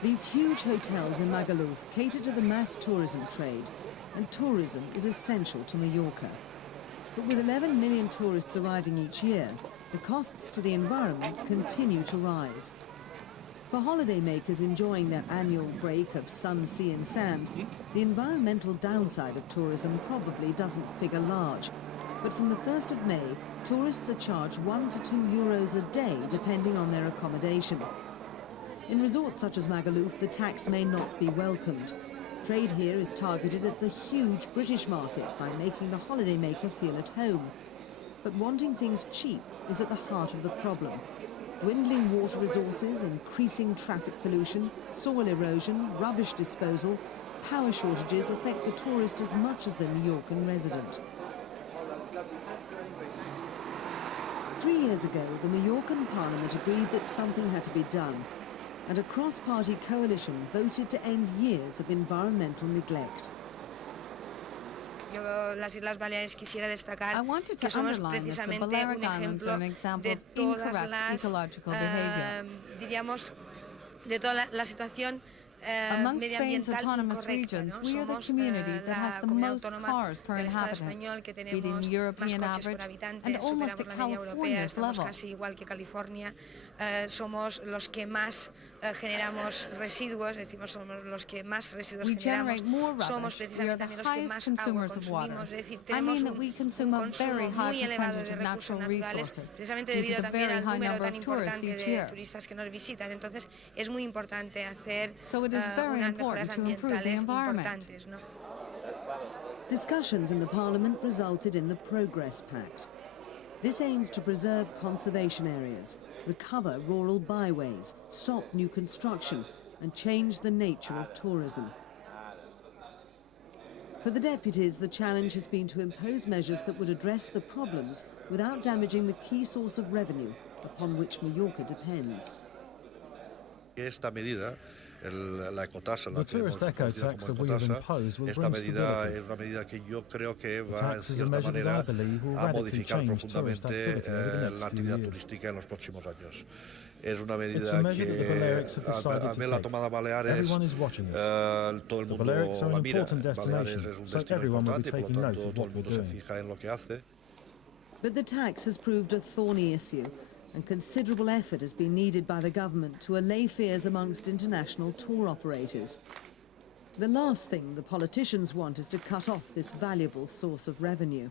These huge hotels in Magaluf cater to the mass tourism trade, and tourism is essential to Mallorca. But with 11 million tourists arriving each year, the costs to the environment continue to rise. For holidaymakers enjoying their annual break of sun, sea and sand, the environmental downside of tourism probably doesn't figure large. But from the 1st of May, tourists are charged €1 to €2 a day, depending on their accommodation. In resorts such as Magaluf, the tax may not be welcomed. Trade here is targeted at the huge British market by making the holidaymaker feel at home. But wanting things cheap is at the heart of the problem. Dwindling water resources, increasing traffic pollution, soil erosion, rubbish disposal, power shortages affect the tourist as much as the Mallorcan resident. 3 years ago, the Mallorcan Parliament agreed that something had to be done, and a cross-party coalition voted to end years of environmental neglect. I wanted to underline that the Balearic Islands are an example of incorrect ecological behaviour. Among Spain's autonomous regions, we are the community that has the most cars per inhabitant, beating the European average and almost at California's level. We generate more rubbish. We are the highest consumers of water. I mean that we consume a very high percentage of natural resources due to the very high number of tourists each year. So it is very important to improve the environment. Discussions in the Parliament resulted in the Progress Pact. This aims to preserve conservation areas, recover rural byways, stop new construction, and change the nature of tourism. For the deputies, the challenge has been to impose measures that would address the problems without damaging the key source of revenue upon which Mallorca depends. The tourist eco tax that we have imposed will bring stability. The tax is a measure that I believe will radically change tourist activity over the next few years. It's a measure that the Balearics have decided to take. Everyone is watching us. The Balearics are an important destination, so everyone will be taking note of what we're doing. But the tax has proved a thorny issue, and considerable effort has been needed by the government to allay fears amongst international tour operators. The last thing the politicians want is to cut off this valuable source of revenue.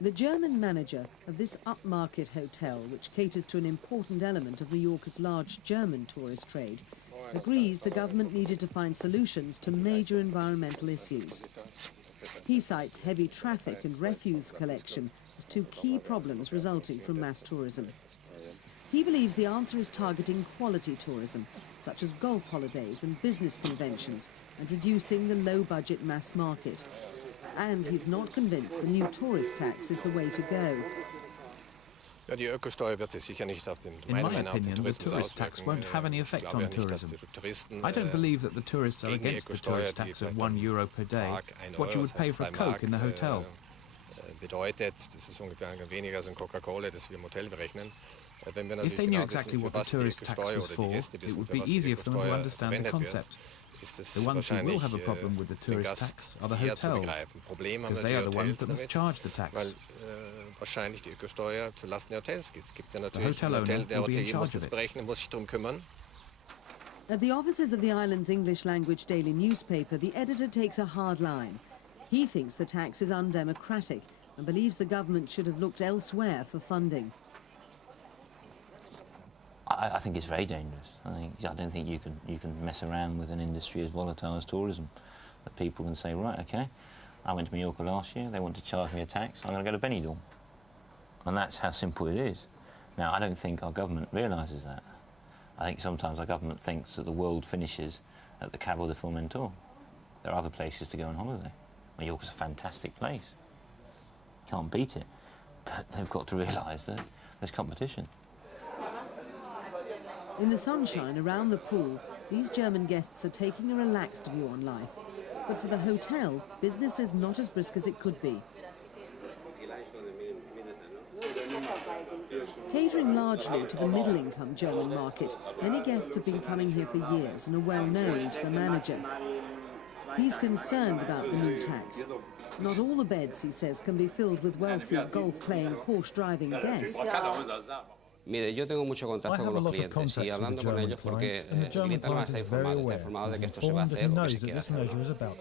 The German manager of this upmarket hotel, which caters to an important element of Mallorca's large German tourist trade, agrees the government needed to find solutions to major environmental issues. He cites heavy traffic and refuse collection as two key problems resulting from mass tourism. He believes the answer is targeting quality tourism, such as golf holidays and business conventions, and reducing the low-budget mass market. And he's not convinced the new tourist tax is the way to go. In my opinion, the tourist tax won't have any effect on tourism. I don't believe that the tourists are against the tourist tax of €1 per day, what you would pay for a Coke in the hotel. If they knew exactly what the tourist tax was for, it would be easier for them to understand the concept. The ones who will have a problem with the tourist tax are the hotels, because they are the ones that must charge the tax. The hotel owner will be in charge of it. At the offices of the island's English-language daily newspaper, the editor takes a hard line. He thinks the tax is undemocratic and believes the government should have looked elsewhere for funding. I think it's very dangerous. I don't think you can mess around with an industry as volatile as tourism. That people can say, right, okay, I went to Mallorca last year, they want to charge me a tax, I'm going to go to Benidorm. And that's how simple it is. Now, I don't think our government realises that. I think sometimes our government thinks that the world finishes at the Cabo de Formentor. There are other places to go on holiday. Mallorca's a fantastic place. Can't beat it. But they've got to realise that there's competition. In the sunshine around the pool, these German guests are taking a relaxed view on life. But for the hotel, business is not as brisk as it could be. Catering Catering largely to the middle-income German market, many guests have been coming here for years and are well known to the manager. He's concerned about the new tax. Not all the beds, he says, can be filled with wealthy, golf-playing, Porsche-driving guests. Mire, yo tengo mucho contacto con los clientes y hablando con ellos porque el cliente alemán está informado de que esto se va a hacer o que se quiere hacerlo.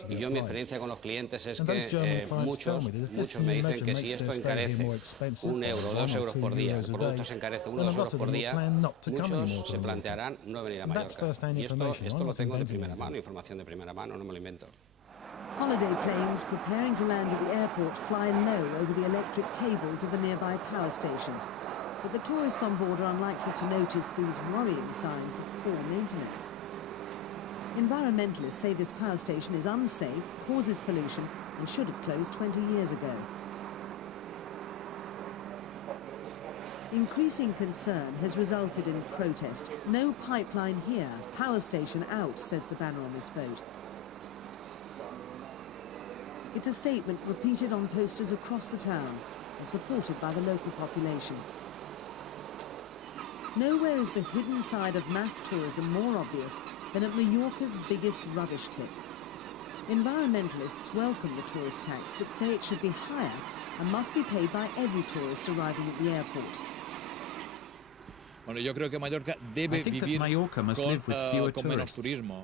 Y yo mi experiencia con los clientes es que muchos me dicen que si esto encarece €1 o €2 por día, el producto se encarece €1 o €2 por día, muchos se plantearán no venir a Mallorca. Y esto lo tengo de primera mano, información de primera mano, no me lo invento. Holiday planes preparing to land at the airport fly low over the electric cables of the nearby power station. But the tourists on board are unlikely to notice these worrying signs of poor maintenance. Environmentalists say this power station is unsafe, causes pollution, and should have closed 20 years ago. Increasing concern has resulted in protest. No pipeline here, power station out, says the banner on this boat. It's a statement repeated on posters across the town and supported by the local population. Nowhere is the hidden side of mass tourism more obvious than at Mallorca's biggest rubbish tip. Environmentalists welcome the tourist tax but say it should be higher and must be paid by every tourist arriving at the airport. Bueno, yo creo que Mallorca debe vivir con menos turismo.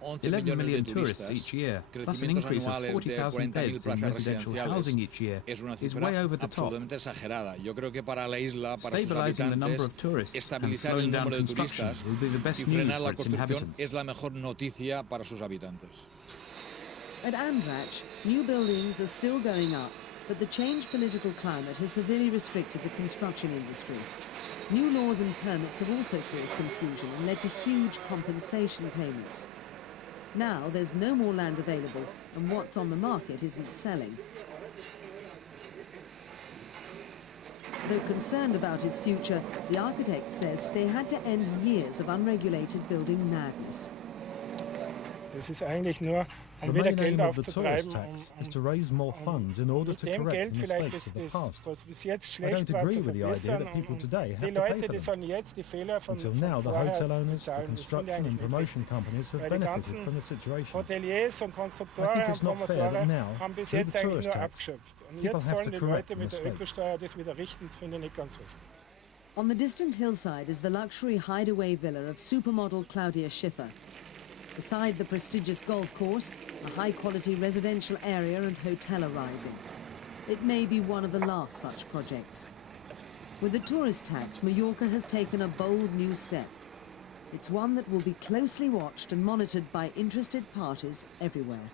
11 million tourists each year, plus an increase of 40,000 beds in residential housing each year, is way over the top. Absolutamente exagerada. Yo creo que para la isla, para sus Stabilizing the number of habitantes, tourists and estabilizar slowing el down número de construction turistas will be the y best news frenar for la its construcción inhabitants. es la mejor noticia para sus habitantes. At Andrach, new buildings are still going up, but the changed political climate has severely restricted the construction industry. New laws and permits have also caused confusion and led to huge compensation payments. Now there's no more land available and what's on the market isn't selling. Though concerned about his future, the architect says they had to end years of unregulated building madness. Das ist eigentlich nur, The wieder main Geld aim of the tourist aufzutreiben, tax is to raise more funds in order to mit dem correct Geld the vielleicht mistakes of the das, past. was bis jetzt I don't schlecht war, agree zu with the idea verbessern. that people Und today have die to pay Leute, for die them. sollen jetzt die Fehler von Until now, the vorher hotel owners, the bezahlen. Das finde ich construction eigentlich and nicht promotion richtig. companies have Weil die benefited ganzen from the situation. Hoteliers und I Konstrukteure think und it's not fair that Promotore now, haben bis through jetzt the eigentlich tourist nur tax, abgeschöpft. Und people jetzt have sollen to die correct Leute mit der mistakes. Ökosteuer das wieder richten. Das finde ich nicht ganz richtig. On the distant hillside is the luxury hideaway villa of supermodel Claudia Schiffer. Beside the prestigious golf course, a high-quality residential area and hotel are rising. It may be one of the last such projects. With the tourist tax, Mallorca has taken a bold new step. It's one that will be closely watched and monitored by interested parties everywhere.